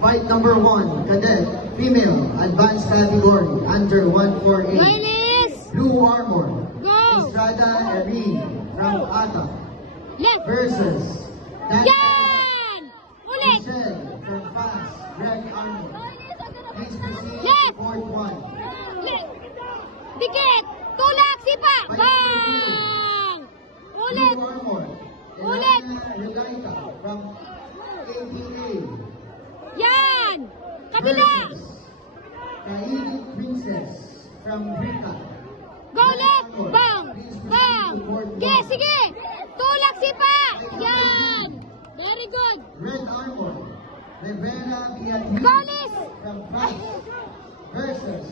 Fight number 1, cadet, female, advanced category, under 148. Minus. Blue armor, Go. Estrada Erin from Ata Left. versus Yan! Ulit. Michelle from Fast, Red Armor. Please proceed Left. to court 1. Left. Dikit. Tulak. Sipa. Bang! Ulit. Blue armor, Ulit. Elena Regaita from APA Yan! Kabila. versus Kaili Princess from Brika. Go left. Bang! Bang! Sige, sige. Tulak. Sipa. Yan! Very good. Red armor, Rivera Beatriz Golis. from Fast versus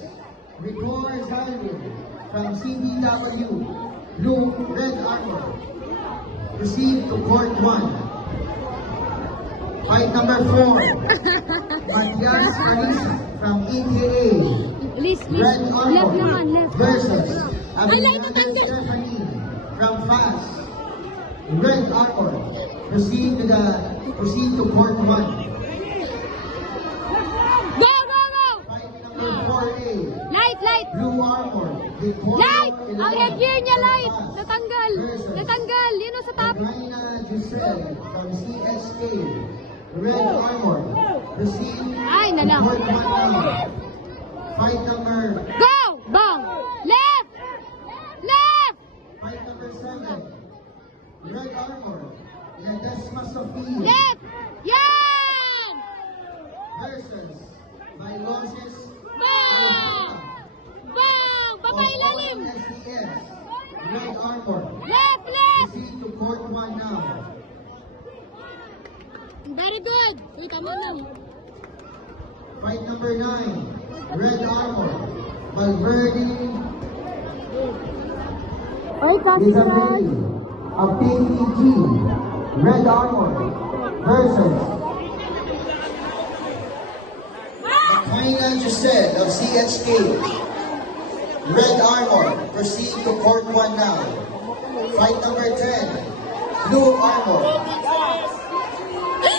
Ricor Zalvin from CDW. Blue, red armor. Proceed to court 1. Fight number 4. Matias Carissa from ETA. List, Red list. armor Left naman, left. versus Wala, Abinanda itatanggal. Stephanie from Fast. Red armor. Proceed to court 1. Go, go, go. Fight number 4A. Light, light. Blue armor. Victoria Light! Ang Elena headgear niya, light! from Fast Natanggal! versus Natanggal! Yun o sa top! Reina Giselle from CSK. Red armor. Proceed Ay, to nalaw. court 1 now. Fight number Go! Bang! Left! Left! Fight number 7. Red armor. Ledesma Sofia Left! Yan! versus Milosis Bang! Bang! Papailalim! SDS. Red armor. Left! Left! Proceed to court 1 now. Very good! Wait, tama lang. Fight number 9. Red armor. Valverde Ay, Isabel of PPG. Red armor versus Reina Giselle of CHK. Red armor. Proceed to court 1 now. Fight number 10. Blue armor.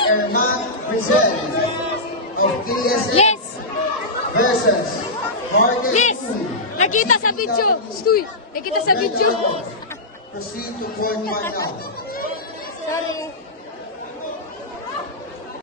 Irma Rizal of KSS Yes! versus Marcus Yes! Fu. Nakita sa video! Stuy! Nakita sa Red video! armor. Proceed to court 1 now. Sorry.